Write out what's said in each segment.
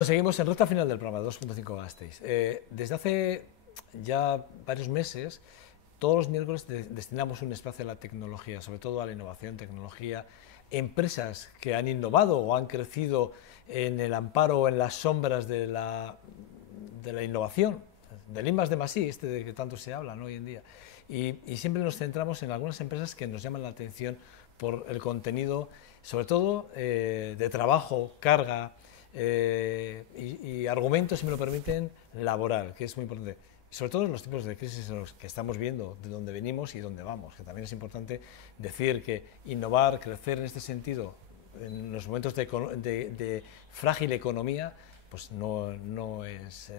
Seguimos en recta final del programa 2.5 Gasteiz. Desde hace ya varios meses, todos los miércoles destinamos un espacio a la tecnología, sobre todo a la innovación, tecnología, empresas que han innovado o han crecido en el amparo o en las sombras de la innovación, del I+D+I, de que tanto se habla, ¿no?, hoy en día. Y siempre nos centramos en algunas empresas que nos llaman la atención por el contenido, sobre todo de trabajo, carga, y argumentos, si me lo permiten, laboral, que es muy importante. Sobre todo en los tiempos de crisis en los que estamos viendo, de dónde venimos y dónde vamos, que también es importante decir que innovar, crecer en este sentido, en los momentos de frágil economía, pues no es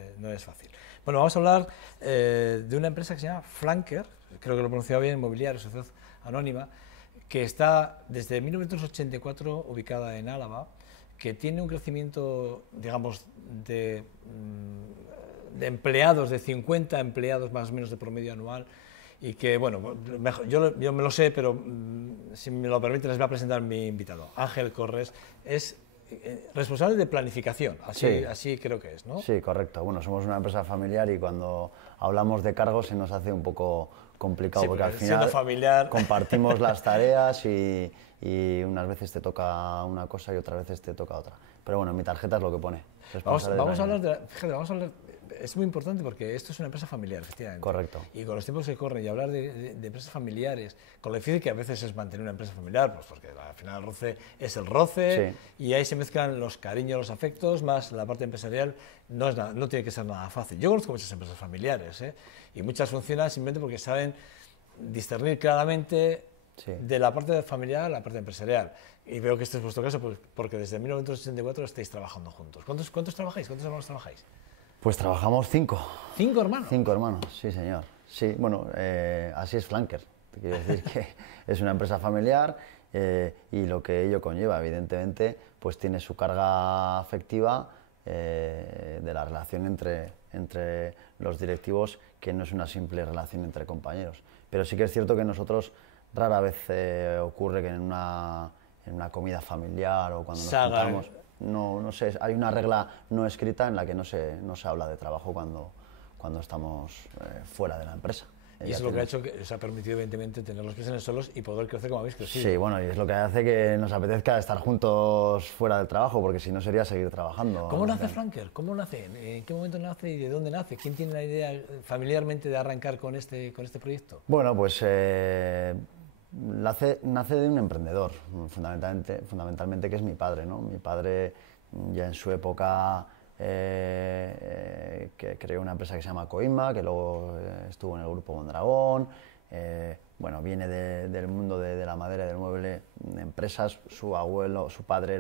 fácil. Bueno, vamos a hablar de una empresa que se llama Flanker, creo que lo he pronunciado bien, Inmobiliario, Sociedad Anónima, que está desde 1984 ubicada en Álava, que tiene un crecimiento, digamos, de empleados, de 50 empleados más o menos de promedio anual, y que, bueno, yo me lo sé, pero si me lo permiten les voy a presentar a mi invitado. Ángel Corres es responsable de planificación, así creo que es, ¿no? Sí, correcto. Bueno, somos una empresa familiar y cuando hablamos de cargos se nos hace un poco complicado, sí, porque al final compartimos las tareas y unas veces te toca una cosa y otras veces te toca otra. Pero bueno, en mi tarjeta es lo que pone. Vamos a hablar es muy importante porque esto es una empresa familiar, efectivamente. Correcto. Y con los tiempos que corren y hablar de empresas familiares, con lo difícil que a veces es mantener una empresa familiar, pues porque al final el roce es el roce, sí, y ahí se mezclan los cariños, los afectos, más la parte empresarial, no tiene que ser nada fácil. Yo conozco muchas empresas familiares, y muchas funcionan simplemente porque saben discernir claramente, sí, de la parte familiar a la parte empresarial. Y veo que este es vuestro caso, pues, porque desde 1984 estáis trabajando juntos. ¿Cuántos trabajáis? ¿Cuántos hermanos trabajáis? Pues trabajamos 5. ¿5 hermanos? 5 hermanos, sí señor. Sí, bueno, así es Flanker. Te quiero decir que es una empresa familiar y lo que ello conlleva, evidentemente, pues tiene su carga afectiva de la relación entre los directivos, que no es una simple relación entre compañeros. Pero sí que es cierto que nosotros rara vez ocurre que en una comida familiar o cuando nos juntamos, no sé, hay una regla no escrita en la que no se habla de trabajo cuando estamos fuera de la empresa. Y es lo que ha hecho, que os ha permitido evidentemente tener los pies en el suelo y poder crecer como habéis crecido. Sí, bueno, y es lo que hace que nos apetezca estar juntos fuera del trabajo, porque si no sería seguir trabajando. ¿Cómo nace Flanker? ¿Cómo nace? ¿En qué momento nace y de dónde nace? ¿Quién tiene la idea familiarmente de arrancar con este proyecto? Bueno, pues nace de un emprendedor, fundamentalmente, que es mi padre, ¿no? Mi padre ya en su época que creó una empresa que se llama Coima, que luego estuvo en el grupo Mondragón. Bueno, viene del mundo de la madera y del mueble, de empresas. Su padre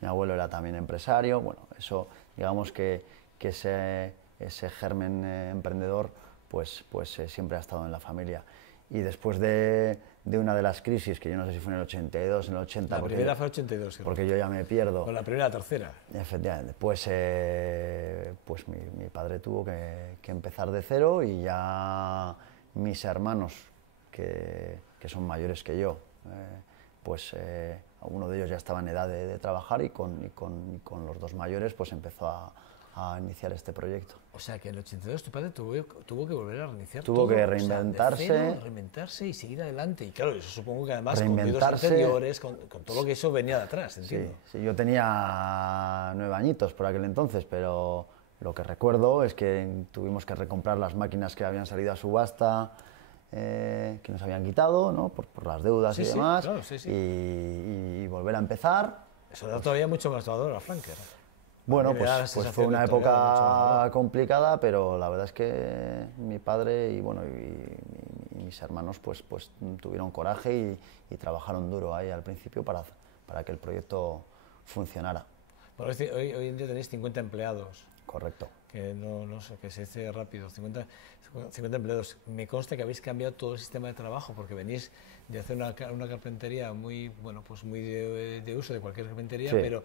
mi abuelo era también empresario. Bueno, eso, digamos que ese germen emprendedor pues siempre ha estado en la familia. Y después de una de las crisis, que yo no sé si fue en el 82, en el 80... La primera fue el 82. Creo. Porque yo ya me pierdo. Con la primera, la tercera. Efectivamente. Pues mi padre tuvo que empezar de cero, y ya mis hermanos, que son mayores que yo, pues uno de ellos ya estaba en edad de trabajar, y con los dos mayores pues empezó a iniciar este proyecto. O sea que en el 82 tu padre tuvo que volver a reiniciar. Tuvo que reinventarse. O sea, de cero, reinventarse y seguir adelante. Y claro, eso supongo que además con vidas anteriores, con todo lo que eso venía de atrás, entiendo. Sí, yo tenía 9 añitos por aquel entonces, pero lo que recuerdo es que tuvimos que recomprar las máquinas que habían salido a subasta, que nos habían quitado, ¿no?, por las deudas y demás, claro, y volver a empezar. Eso da todavía mucho más dolor a Flanker. Bueno, pues fue una época complicada, pero la verdad es que mi padre y mis hermanos pues tuvieron coraje y trabajaron duro ahí al principio para que el proyecto funcionara. Bueno, hoy en día tenéis 50 empleados. Correcto. Que no sé, que se dice rápido, 50 empleados. Me consta que habéis cambiado todo el sistema de trabajo, porque venís de hacer una carpintería muy de uso de cualquier carpintería, sí, pero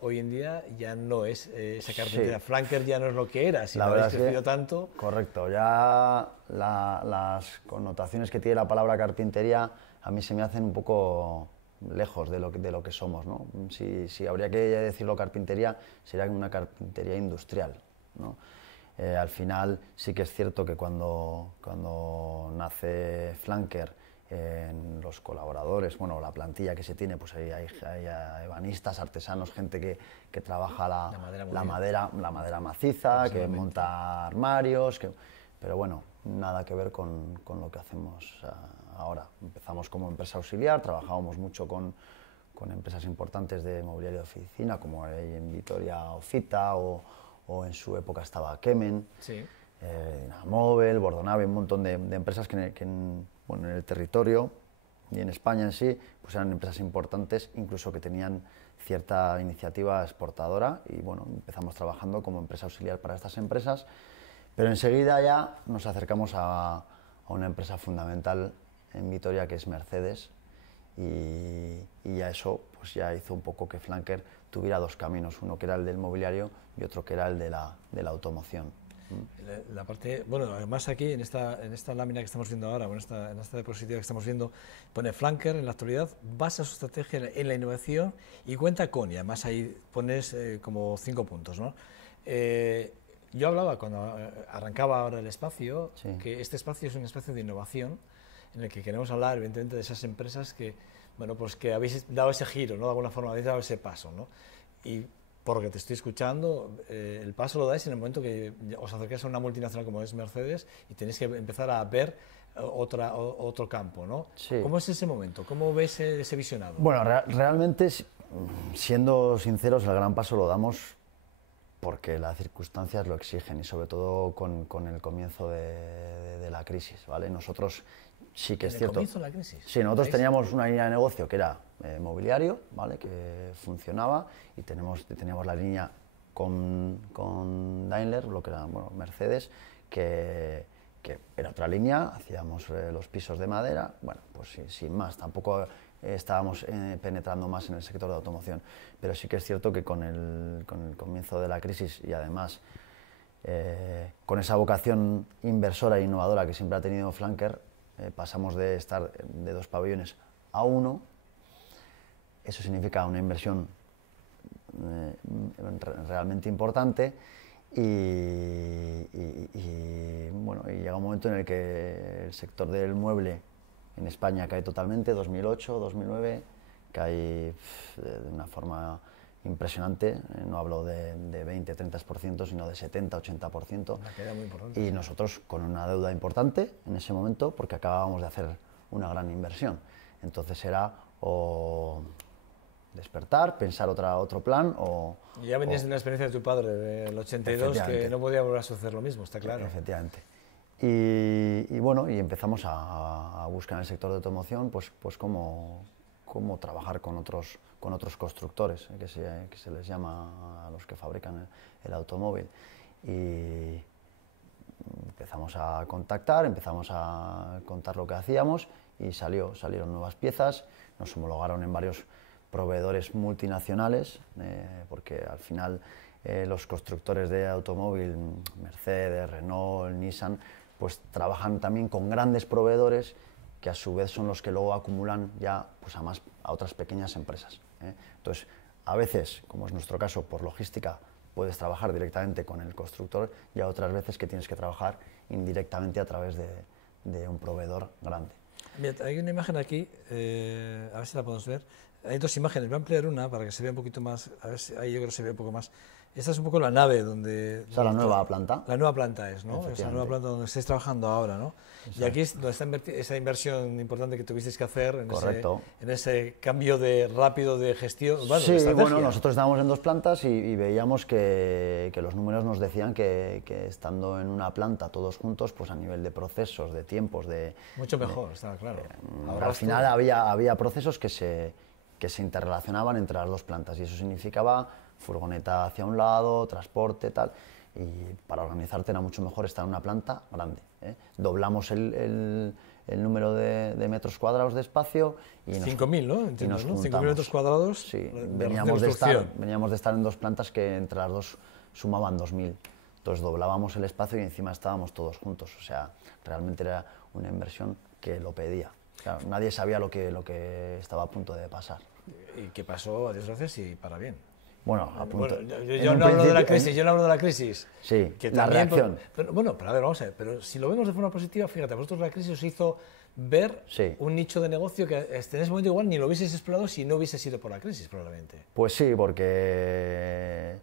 hoy en día ya no es esa carpintería. Sí. Flanker ya no es lo que era, si no habéis crecido tanto. Correcto, ya las connotaciones que tiene la palabra carpintería a mí se me hacen un poco lejos de lo que somos, ¿no? Si habría que decirlo carpintería, sería una carpintería industrial, ¿no? Al final sí que es cierto que cuando nace Flanker, en los colaboradores, bueno, la plantilla que se tiene, pues hay ebanistas, artesanos, gente que trabaja la madera maciza, que monta armarios, pero bueno, nada que ver con lo que hacemos ahora. Empezamos como empresa auxiliar, trabajábamos mucho con empresas importantes de mobiliario de oficina, como hay en Vitoria Ocita, o en su época estaba Kemen, Sí. Móvel, Bordonave, un montón de empresas que en el territorio y en España en sí, pues eran empresas importantes, incluso que tenían cierta iniciativa exportadora, y bueno, empezamos trabajando como empresa auxiliar para estas empresas, pero enseguida ya nos acercamos a una empresa fundamental en Vitoria, que es Mercedes, y ya eso pues ya hizo un poco que Flanker tuviera dos caminos, uno que era el del mobiliario y otro que era el de la automoción. La parte, bueno, además aquí en esta lámina que estamos viendo ahora, en esta diapositiva que estamos viendo, pone Flanker en la actualidad basa su estrategia en la innovación y cuenta con, y además ahí pones como 5 puntos, ¿no? Yo hablaba cuando arrancaba ahora el espacio, Sí. que este espacio es un espacio de innovación en el que queremos hablar, evidentemente, de esas empresas que, bueno, pues que habéis dado ese giro, ¿no? De alguna forma habéis dado ese paso, ¿no? Y por lo que te estoy escuchando, el paso lo dais en el momento que os acercáis a una multinacional como es Mercedes y tenéis que empezar a ver otro campo, ¿no? Sí. ¿Cómo es ese momento? ¿Cómo ves ese visionado? Bueno, realmente, siendo sinceros, el gran paso lo damos porque las circunstancias lo exigen, y sobre todo con el comienzo de la crisis, ¿vale? Nosotros sí que es cierto. ¿El comienzo de la crisis? Sí, nosotros teníamos una línea de negocio que era mobiliario, ¿vale? Que funcionaba, y teníamos la línea con Daimler, lo que era, bueno, Mercedes, que era otra línea, hacíamos los pisos de madera, bueno, pues sin más, tampoco estábamos penetrando más en el sector de automoción, pero sí que es cierto que con el comienzo de la crisis, y además con esa vocación inversora e innovadora que siempre ha tenido Flanker, pasamos de estar de 2 pabellones a 1. Eso significa una inversión realmente importante, y bueno, y llega un momento en el que el sector del mueble en España cae totalmente. 2008, 2009, cae de una forma impresionante. No hablo de 20-30%, sino de 70-80%. Una caída muy importante. Y nosotros con una deuda importante en ese momento, porque acabábamos de hacer una gran inversión. Entonces era o despertar, pensar otro plan, o... Y ya venías de una experiencia de tu padre del 82, que no podía volver a suceder lo mismo, está claro. Efectivamente. Y bueno, y empezamos a buscar en el sector de automoción pues cómo trabajar con otros constructores, que se les llama a los que fabrican el automóvil. Y empezamos a contactar, empezamos a contar lo que hacíamos, y salieron nuevas piezas. Nos homologaron en varios proveedores multinacionales, porque al final los constructores de automóvil, Mercedes, Renault, Nissan, pues trabajan también con grandes proveedores, que a su vez son los que luego acumulan ya pues a otras pequeñas empresas. Entonces, a veces, como es nuestro caso, por logística, puedes trabajar directamente con el constructor, y a otras veces que tienes que trabajar indirectamente a través de un proveedor grande. Mira, hay una imagen aquí, a ver si la podemos ver. Hay 2 imágenes, voy a ampliar una para que se vea un poquito más, a ver si ahí yo creo que se ve un poco más. Esta es un poco la nave donde... Esa es la nueva planta. La nueva planta es, ¿no? Esa nueva planta donde estáis trabajando ahora, ¿no? Exacto. Y aquí es donde está esa inversión importante que tuvisteis que hacer en ese cambio rápido de gestión. Bueno, sí, de bueno, nosotros estábamos en 2 plantas y veíamos que los números nos decían que estando en una planta todos juntos, pues a nivel de procesos, de tiempos, mucho mejor, está claro. Al final había procesos que se interrelacionaban entre las 2 plantas, y eso significaba furgoneta hacia un lado, transporte, tal, y para organizarte era mucho mejor estar en una planta grande. Doblamos el número de metros cuadrados de espacio, y 5.000, ¿no? Entiendo, ¿no? 5.000 metros cuadrados. Sí, veníamos de estar en 2 plantas que entre las 2 sumaban 2.000. Entonces doblábamos el espacio y encima estábamos todos juntos. O sea, realmente era una inversión que lo pedía. Claro, nadie sabía lo que estaba a punto de pasar. ¿Y qué pasó, a Dios gracias, y para bien? Bueno, a punto. Bueno, yo no hablo de la crisis, yo no hablo de la crisis. Sí, Que la también, reacción. Pero, bueno, pero a ver, vamos a ver, pero si lo vemos de forma positiva, fíjate, a vosotros la crisis os hizo ver Sí. un nicho de negocio que en ese momento igual ni lo hubieseis explorado si no hubiese sido por la crisis, probablemente. Pues sí, porque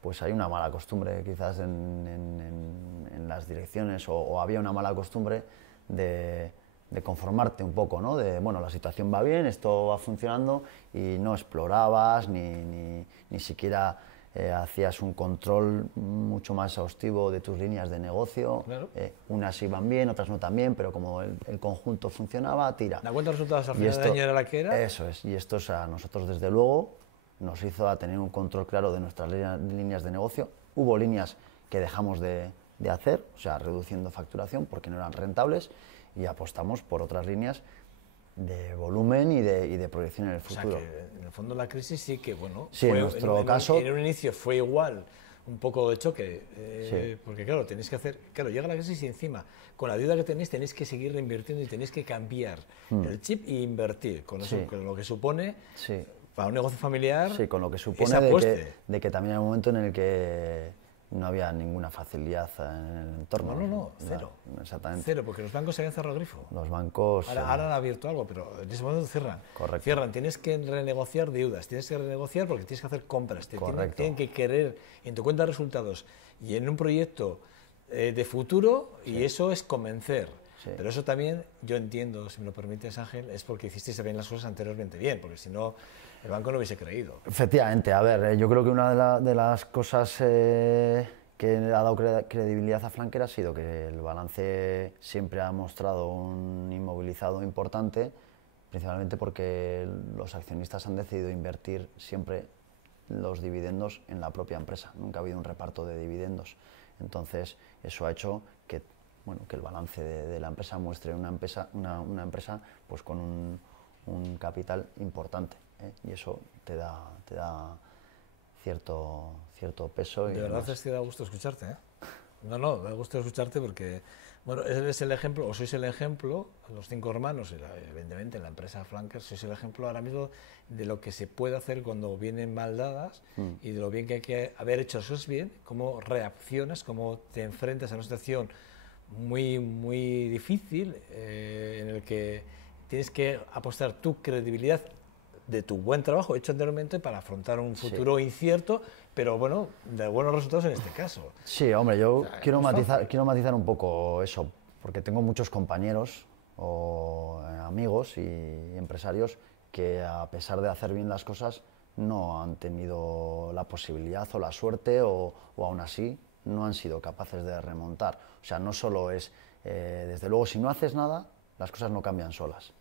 pues hay una mala costumbre quizás en las direcciones, o había una mala costumbre de conformarte un poco, ¿no? De, bueno, la situación va bien, esto va funcionando, y no explorabas ni siquiera hacías un control mucho más exhaustivo de tus líneas de negocio. Claro. Unas iban bien, otras no tan bien, pero como el conjunto funcionaba, tira. La cuenta de resultados al Y final de esto- año era la que era. Eso es, y esto, o sea, a nosotros desde luego nos hizo a tener un control claro de nuestras líneas de negocio. Hubo líneas que dejamos de hacer, o sea, reduciendo facturación porque no eran rentables, y apostamos por otras líneas de volumen y de proyección en el O sea, futuro. que en el fondo la crisis sí que, bueno, Sí, en nuestro caso- en un inicio fue igual, un poco de choque, Sí. porque claro, tenéis que hacer, claro, llega la crisis y encima, con la deuda que tenéis que seguir reinvirtiendo y tenéis que cambiar el chip e invertir, con eso, Sí. con lo que supone Sí. para un negocio familiar. Sí, con lo que ese supone apueste. de que también hay un momento en el que no había ninguna facilidad en el entorno. No, cero. Exactamente. Cero, porque los bancos se habían cerrado el grifo. Los bancos... Ahora han abierto algo, pero en ese momento cierran. Correcto. Cierran, tienes que renegociar deudas, tienes que renegociar porque tienes que hacer compras, Correcto. tienen que querer en tu cuenta de resultados y en un proyecto de futuro, y eso es convencer. Sí. Pero eso también, yo entiendo, si me lo permites, Ángel, es porque hicisteis bien las cosas anteriormente bien, porque si no, el banco no hubiese creído. Efectivamente, a ver, yo creo que una de las cosas que ha dado credibilidad a Flanker ha sido que el balance siempre ha mostrado un inmovilizado importante, principalmente porque los accionistas han decidido invertir siempre los dividendos en la propia empresa. Nunca ha habido un reparto de dividendos. Entonces, eso ha hecho que, bueno, que el balance de la empresa muestre una empresa pues, con un capital importante, ¿eh? Y eso te da cierto peso. Y De verdad demás. es que da gusto escucharte, ¿eh? No, da gusto escucharte porque, bueno, eres el ejemplo, o sois el ejemplo, los 5 hermanos, evidentemente en la empresa Flanker, sois el ejemplo ahora mismo de lo que se puede hacer cuando vienen mal dadas y de lo bien que hay que haber hecho las cosas bien, cómo reaccionas, cómo te enfrentas a una situación muy difícil en el que tienes que apostar tu credibilidad de tu buen trabajo hecho anteriormente para afrontar un futuro incierto, pero bueno, de buenos resultados en este caso. Sí, hombre, yo quiero no es fácil. matizar un poco eso, porque tengo muchos compañeros o amigos y empresarios que, a pesar de hacer bien las cosas, no han tenido la posibilidad o la suerte, o aún así no han sido capaces de remontar. O sea, no solo es, desde luego, si no haces nada, las cosas no cambian solas,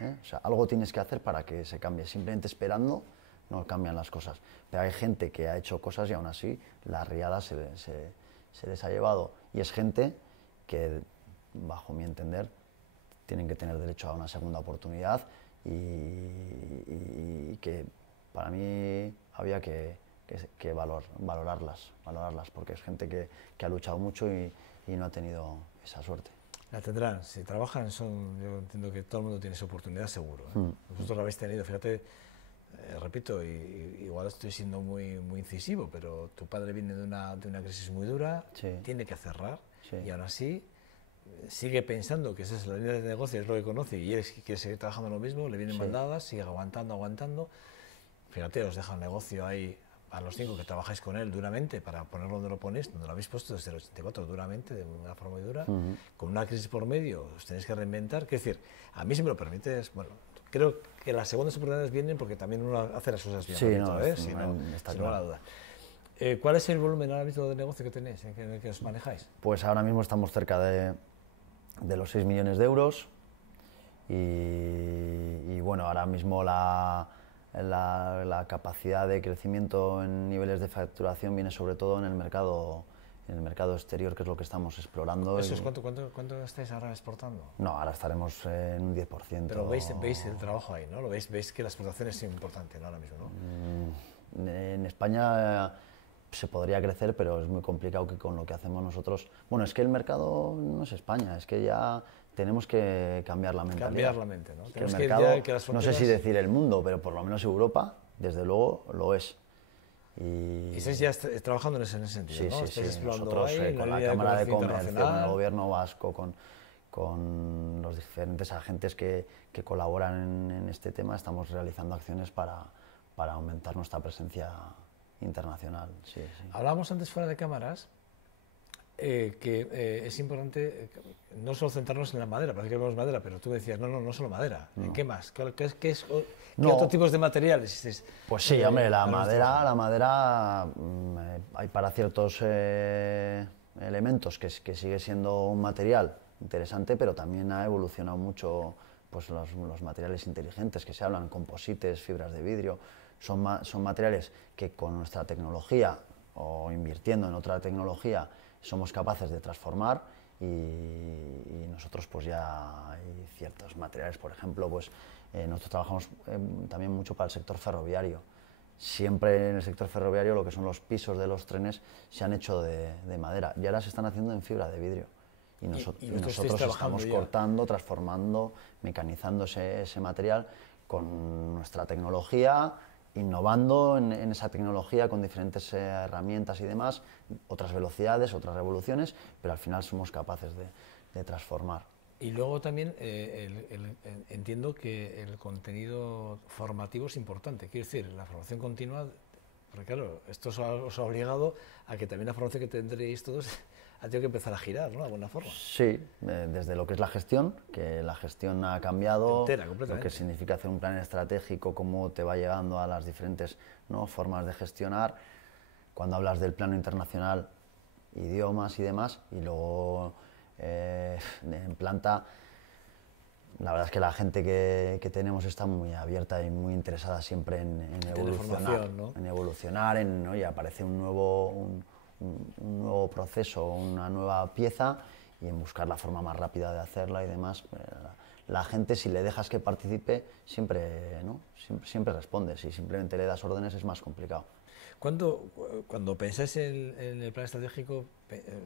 ¿eh? O sea, algo tienes que hacer para que se cambie. Simplemente esperando no cambian las cosas. Pero hay gente que ha hecho cosas y aún así la riada se les ha llevado. Y es gente que, bajo mi entender, tienen que tener derecho a una segunda oportunidad, y que para mí había que valorarlas, porque es gente que ha luchado mucho y no ha tenido esa suerte. La tendrán, si trabajan, yo entiendo que todo el mundo tiene esa oportunidad seguro, ¿eh? Vosotros la habéis tenido, fíjate, repito, igual estoy siendo muy incisivo, pero tu padre viene de una crisis muy dura, Sí. tiene que cerrar, Sí. y aún así sigue pensando que esa es la línea de negocio, es lo que conoce, y él quiere seguir trabajando lo mismo, le vienen Sí. mandadas, sigue aguantando. Fíjate, os deja el negocio ahí a los 5 que trabajáis con él duramente para ponerlo donde lo ponéis, donde lo habéis puesto desde el 84 duramente, de una forma muy dura, con una crisis por medio, os tenéis que reinventar. Quiero decir, a mí, si me lo permites, bueno, creo que las segundas oportunidades vienen porque también uno hace las cosas bien. Sí, repito, no, ¿eh? sí, está sin lugar a claro. duda. ¿Cuál es el volumen ahora mismo de negocio que tenéis, en el que os manejáis? Pues ahora mismo estamos cerca de los 6 millones de euros, y bueno, ahora mismo la capacidad de crecimiento en niveles de facturación viene sobre todo en el mercado exterior, que es lo que estamos explorando. ¿Eso es cuánto estáis ahora exportando? No, ahora estaremos en un 10%. Pero veis el trabajo ahí, ¿no? Veis que la exportación es importante, ¿no? Ahora mismo, ¿no? En España se podría crecer, pero es muy complicado que con lo que hacemos nosotros... Bueno, es que el mercado no es España, es que ya tenemos que cambiar la mentalidad. Cambiar la mente, ¿no? Que el Tenemos mercado, ir ya que las no sé fronteras... si decir el mundo, pero por lo menos Europa, desde luego, lo es. Y estáis ya trabajando en ese sentido, sí, ¿no? sí, Estáis sí. explorando Nosotros ahí, con la línea Cámara de comercio Comercio, con el internacional. gobierno vasco, con los diferentes agentes que colaboran en este tema, estamos realizando acciones para aumentar nuestra presencia internacional. Sí, sí. Hablábamos antes fuera de cámaras que es importante no solo centrarnos en la madera, parece que vemos madera, pero tú decías, no solo madera, No. ¿qué más? ¿Qué No. otros tipos de materiales existes? Pues sí, hombre, la madera hay para ciertos elementos que sigue siendo un material interesante, pero también ha evolucionado mucho pues los materiales inteligentes que se hablan, composites, fibras de vidrio, son materiales que con nuestra tecnología o invirtiendo en otra tecnología somos capaces de transformar y nosotros pues ya hay ciertos materiales, por ejemplo, pues nosotros trabajamos también mucho para el sector ferroviario. Siempre en el sector ferroviario lo que son los pisos de los trenes se han hecho de madera y ahora se están haciendo en fibra de vidrio. Y nosotros estamos cortando, transformando, mecanizando ese material con nuestra tecnología, innovando en esa tecnología con diferentes herramientas y demás, otras velocidades, otras revoluciones, pero al final somos capaces de transformar. Y luego también entiendo que el contenido formativo es importante, quiero decir, la formación continua, porque claro, esto os ha obligado a que también la formación que tendréis todos ha tenido que empezar a girar, ¿no? De alguna forma. Sí, desde lo que es la gestión, que la gestión ha cambiado, entera, completamente. lo que significa hacer un plan estratégico, cómo te va llevando a las diferentes, ¿no?, formas de gestionar. Cuando hablas del plano internacional, idiomas y demás, y luego en planta, la verdad es que la gente que tenemos está muy abierta y muy interesada siempre en evolucionar, ¿no? En evolucionar, oye, aparece un nuevo proceso, una nueva pieza y en buscar la forma más rápida de hacerla y demás. La gente, si le dejas que participe, siempre, ¿no?, siempre responde. Si simplemente le das órdenes es más complicado. Cuando pensáis en el plan estratégico,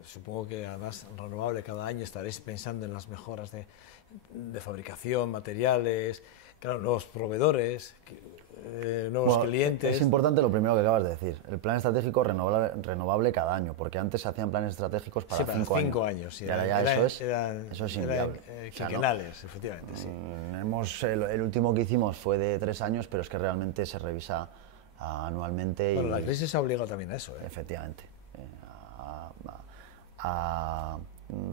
supongo que además renovable cada año estaréis pensando en las mejoras de fabricación, materiales, claro, nuevos proveedores, nuevos clientes. Es importante lo primero que acabas de decir, el plan estratégico renovable cada año, porque antes se hacían planes estratégicos para 5 años. Sí, y ahora ya eso es inviable. Quinquenales, efectivamente, sí. El último que hicimos fue de 3 años, pero es que realmente se revisa anualmente. Bueno, la crisis ha obligado también a eso. Efectivamente, a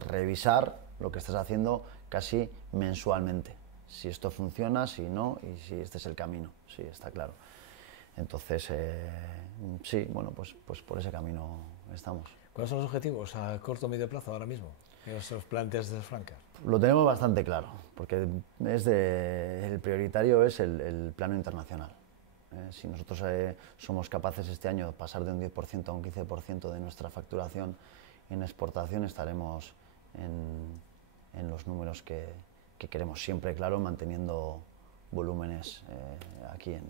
revisar lo que estás haciendo casi mensualmente. Si esto funciona, si no, y si este es el camino, sí, está claro. Entonces, sí, bueno, pues por ese camino estamos. ¿Cuáles son los objetivos a corto o medio plazo ahora mismo que os planteas desde Flanker? Lo tenemos bastante claro, porque el prioritario es el plano internacional. Si nosotros somos capaces este año de pasar de un 10% a un 15% de nuestra facturación en exportación, estaremos en los números que queremos, siempre, claro, manteniendo volúmenes aquí en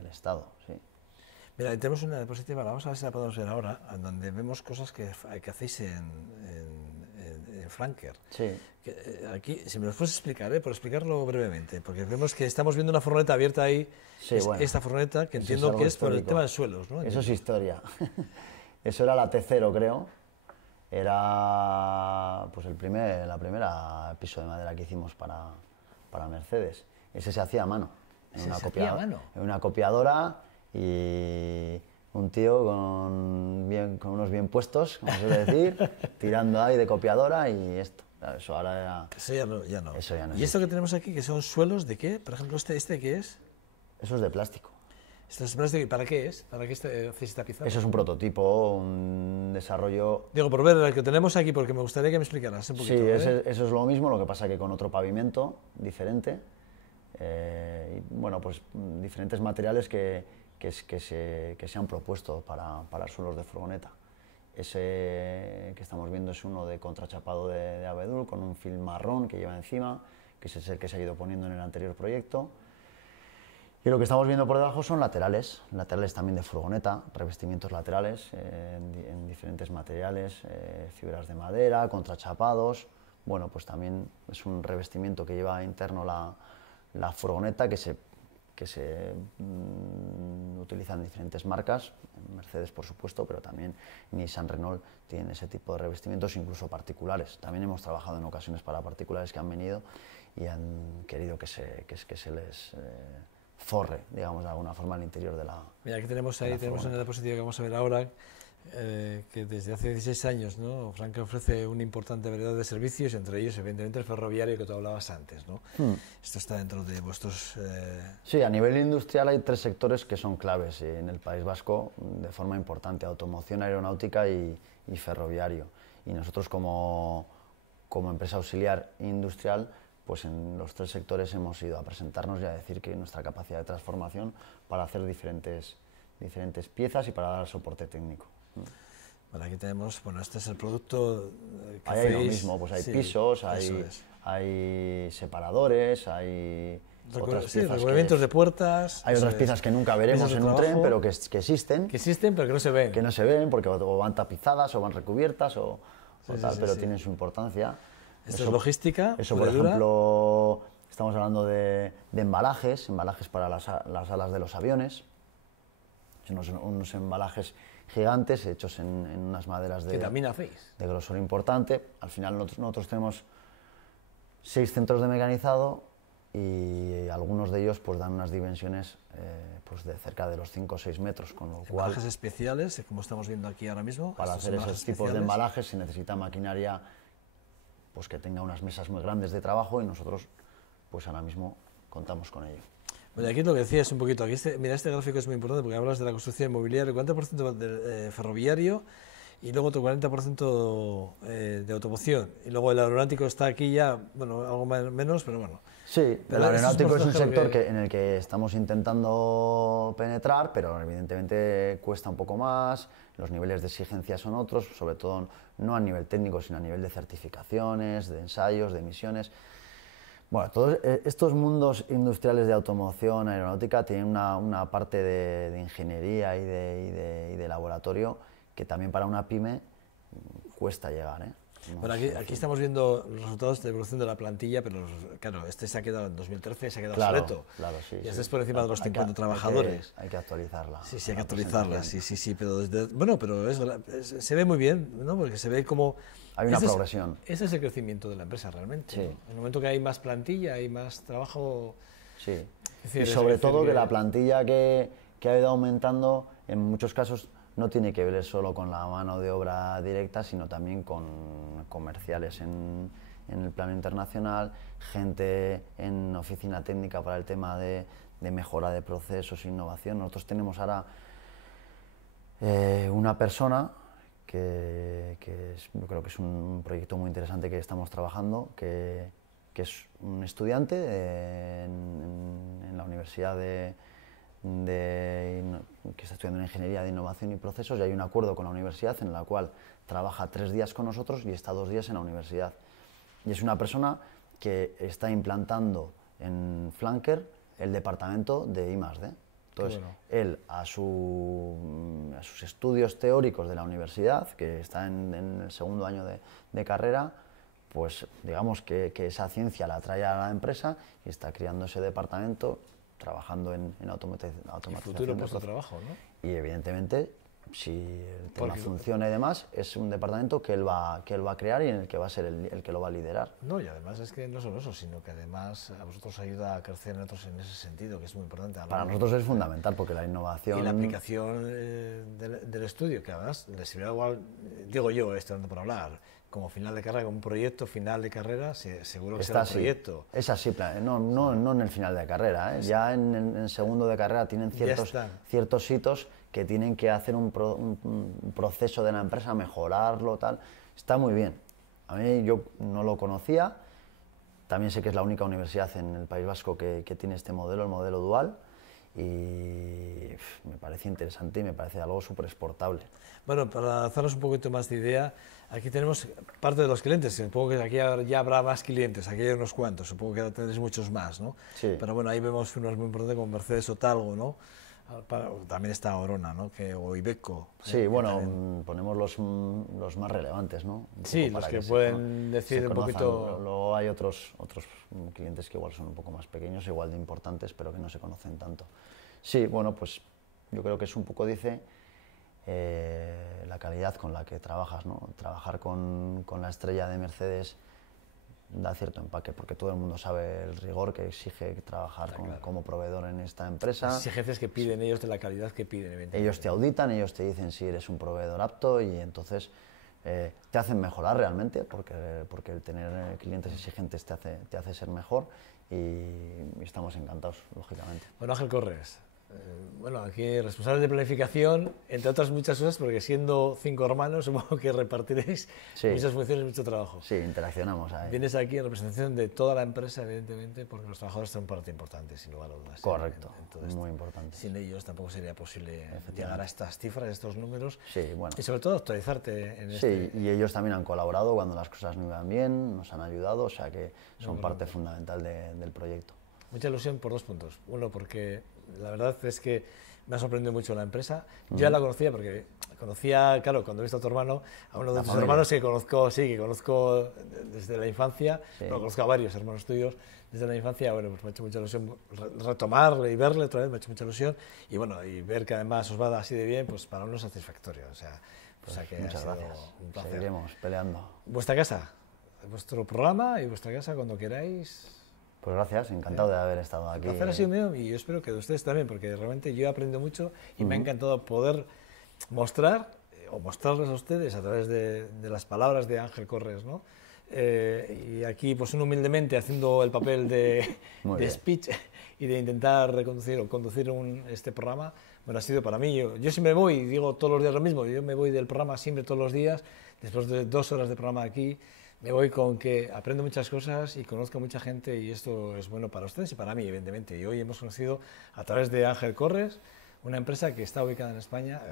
el Estado. Sí. Mira, tenemos una diapositiva, vamos a ver si la podemos ver ahora, donde vemos cosas que hacéis en Flanker. Sí. Aquí, si me lo puedes explicar, por explicarlo brevemente, porque vemos que estamos viendo una furgoneta abierta ahí, sí, bueno, esta furgoneta, que entiendo que es por el tema de suelos, ¿no? Eso es historia. Eso era la T0, creo. Era pues la primera piso de madera que hicimos para Mercedes. Ese se hacía a mano, en una copiadora, y un tío con unos bien puestos, como se suele decir, tirando ahí de copiadora y esto. Claro, eso ahora era... Eso ya no. Eso ya no. ¿Y esto que tenemos aquí, que son suelos de qué? Por ejemplo, ¿este qué es? Eso es de plástico. ¿Esto es de plástico? ¿Y para qué es? ¿Para qué hacéis tapizado? Eso es un prototipo, un desarrollo... Digo, por ver el que tenemos aquí, porque me gustaría que me explicaras un poquito. Sí, eso es lo mismo, lo que pasa que con otro pavimento diferente. Y, bueno, pues diferentes materiales que se han propuesto para suelos de furgoneta. Ese que estamos viendo es uno de contrachapado de abedul con un film marrón que lleva encima, que ese es el que se ha ido poniendo en el anterior proyecto. Y lo que estamos viendo por debajo son laterales también de furgoneta, revestimientos laterales en diferentes materiales, fibras de madera, contrachapados. Bueno, pues también es un revestimiento que lleva interno la furgoneta que se utilizan diferentes marcas, Mercedes por supuesto, pero también Nissan, Renault tienen ese tipo de revestimientos, incluso particulares. También hemos trabajado en ocasiones para particulares que han venido y han querido que se les forre, digamos, de alguna forma el interior de la. Mira, aquí tenemos en la diapositiva que vamos a ver ahora, que desde hace 16 años, ¿no? Flanker ofrece una importante variedad de servicios, entre ellos, evidentemente, el ferroviario que tú hablabas antes, ¿no? Esto está dentro de vuestros. Sí, a nivel industrial hay 3 sectores que son claves en el País Vasco de forma importante: automoción, aeronáutica y ferroviario. Y nosotros como empresa auxiliar industrial, pues en los 3 sectores hemos ido a presentarnos y a decir que nuestra capacidad de transformación para hacer diferentes piezas y para dar soporte técnico. Bueno, aquí tenemos, bueno, este es el producto que hay lo mismo, pues hay pisos, hay separadores, hay otras piezas, recubrimientos de puertas. Hay otras piezas que nunca veremos en un tren, pero que existen. Que existen, pero que no se ven. Que no se ven porque o van tapizadas o van recubiertas o tal, pero tienen su importancia. Esto es logística. Eso, por ejemplo, estamos hablando de embalajes para las alas de los aviones. Unos embalajes gigantes hechos en unas maderas que también hacéis. De grosor importante. Al final nosotros tenemos 6 centros de mecanizado y algunos de ellos pues dan unas dimensiones pues de cerca de los 5 o 6 metros, con lo cual... Embalajes especiales, como estamos viendo aquí ahora mismo. Para hacer esos tipos de embalajes se necesita maquinaria pues que tenga unas mesas muy grandes de trabajo y nosotros pues ahora mismo contamos con ello. Bueno, aquí lo que decías un poquito, aquí mira, este gráfico es muy importante porque hablas de la construcción inmobiliaria, el 40% de ferroviario y luego otro 40% de automoción. Y luego el aeronáutico está aquí ya, bueno, algo menos, pero bueno. Sí, pero el aeronáutico es un sector en el que estamos intentando penetrar, pero evidentemente cuesta un poco más, los niveles de exigencia son otros, sobre todo no a nivel técnico, sino a nivel de certificaciones, de ensayos, de emisiones. Bueno, todos estos mundos industriales de automoción, aeronáutica, tienen una parte de ingeniería y de laboratorio que también para una pyme cuesta llegar, ¿eh? Bueno, aquí estamos viendo los resultados de evolución de la plantilla, pero claro, este se ha quedado en 2013, se ha quedado obsoleto. Claro, sí. Y este es por encima de los 50 trabajadores. Hay que actualizarla. Sí, hay que actualizarla, sí, pero bueno, pero se ve muy bien, ¿no? Porque se ve como... Hay una progresión. Ese es el crecimiento de la empresa realmente, sí. ¿no? En el momento que hay más plantilla, hay más trabajo... Sí, y sobre todo que la plantilla que ha ido aumentando, en muchos casos, no tiene que ver solo con la mano de obra directa, sino también con comerciales en el plano internacional, gente en oficina técnica para el tema de mejora de procesos, innovación. Nosotros tenemos ahora una persona que yo creo que es un proyecto muy interesante que estamos trabajando, que es un estudiante en la Universidad que está estudiando en Ingeniería de Innovación y Procesos, y hay un acuerdo con la universidad en el cual trabaja 3 días con nosotros y está 2 días en la universidad. Y es una persona que está implantando en Flanker el departamento de I+D. Entonces, él a sus estudios teóricos de la universidad, que está en el segundo año de carrera, pues digamos que esa ciencia la trae a la empresa y está creando ese departamento, trabajando en automatización. Y futuro puesto de trabajo, ¿no? Y evidentemente, si el tema funciona y demás, es un departamento que él va a crear y en el que va a ser el que lo va a liderar. No, y además es que no solo eso, sino que además a vosotros ayuda a crecer en ese sentido, que es muy importante. Para nosotros es fundamental, porque la innovación... Y la aplicación del estudio, que además les sirve igual, digo yo, esto no por hablar, como final de carrera, como un proyecto final de carrera, seguro que será un proyecto. Es así, no en el final de carrera, ¿eh? Ya en segundo de carrera tienen ciertos hitos que tienen que hacer un proceso de la empresa, mejorarlo, tal. Está muy bien. A mí yo no lo conocía, también sé que es la única universidad en el País Vasco que tiene este modelo, el modelo dual, y me parece interesante y me parece algo súper exportable. Bueno, para hacernos un poquito más de idea, aquí tenemos parte de los clientes, supongo que aquí ya habrá más clientes, aquí hay unos cuantos, supongo que tendréis muchos más, ¿no? Sí. Pero bueno, ahí vemos unos muy importantes como Mercedes o Talgo, ¿no? También está Orona, ¿no? O Iveco. Sí, bueno, ponemos los más relevantes, ¿no? Sí, los que pueden decir un poquito... Luego hay otros clientes que igual son un poco más pequeños, igual de importantes, pero que no se conocen tanto. Sí, bueno, pues yo creo que es un poco, dice, la calidad con la que trabajas, ¿no? Trabajar con la estrella de Mercedes da cierto empaque, porque todo el mundo sabe el rigor que exige trabajar como proveedor en esta empresa. Las exigencias que piden ellos, de la calidad que piden. Ellos te auditan, ellos te dicen si eres un proveedor apto y entonces te hacen mejorar realmente, porque el tener clientes exigentes te hace ser mejor y estamos encantados, lógicamente. Bueno, Ángel Corres, bueno, aquí responsable de planificación, entre otras muchas cosas, porque siendo 5 hermanos, supongo que repartiréis muchas funciones, mucho trabajo. Sí, interaccionamos ahí. Vienes aquí en representación de toda la empresa, evidentemente, porque los trabajadores son parte importante, sin lugar a dudas. Correcto, muy importante. Sin ellos tampoco sería posible llegar a estas cifras, a estos números, sí, bueno. Y sobre todo actualizarte en Sí, y ellos también han colaborado cuando las cosas no iban bien, nos han ayudado, o sea que son parte fundamental del proyecto. Mucha ilusión por 2 puntos. Uno, porque la verdad es que me ha sorprendido mucho la empresa. Yo ya la conocía porque conocía, claro, cuando he visto a tu hermano, a uno de tus hermanos que conozco desde la infancia, bueno, conozco a varios hermanos tuyos desde la infancia. Bueno, pues me ha hecho mucha ilusión retomarle y verle otra vez, me ha hecho mucha ilusión. Y bueno, y ver que además os va así de bien, pues para uno es satisfactorio. O sea que muchas gracias. Un placer. Seguiremos peleando. Vuestra casa, vuestro programa y vuestra casa cuando queráis. Pues gracias, encantado de haber estado aquí. El placer ha sido mío y yo espero que de ustedes también, porque realmente yo he aprendido mucho y me ha encantado poder mostrar o mostrarles a ustedes a través de las palabras de Ángel Corres, ¿no? Y aquí, pues humildemente haciendo el papel de speech y de intentar reconducir o conducir este programa, bueno, ha sido para mí, yo siempre voy y digo todos los días lo mismo, yo me voy del programa siempre todos los días, después de 2 horas de programa aquí, me voy con que aprendo muchas cosas y conozco a mucha gente y esto es bueno para ustedes y para mí, evidentemente. Y hoy hemos conocido a través de Ángel Corres, una empresa que está ubicada en España,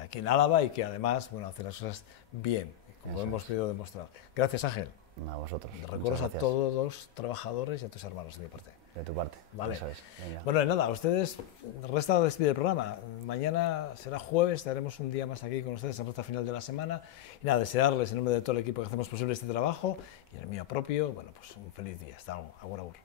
aquí en Álava y que además, bueno, hace las cosas bien, como hemos podido demostrar. Gracias, Ángel. A vosotros. Recuerdos a todos los trabajadores y a tus hermanos de mi parte. De tu parte. Vale. Eso es. Bueno, nada, a ustedes resta despedir el programa. Mañana será jueves, estaremos un día más aquí con ustedes en la recta final de la semana. Y nada, desearles en nombre de todo el equipo que hacemos posible este trabajo y en el mío propio, bueno, pues un feliz día. Hasta luego. Agur, agur.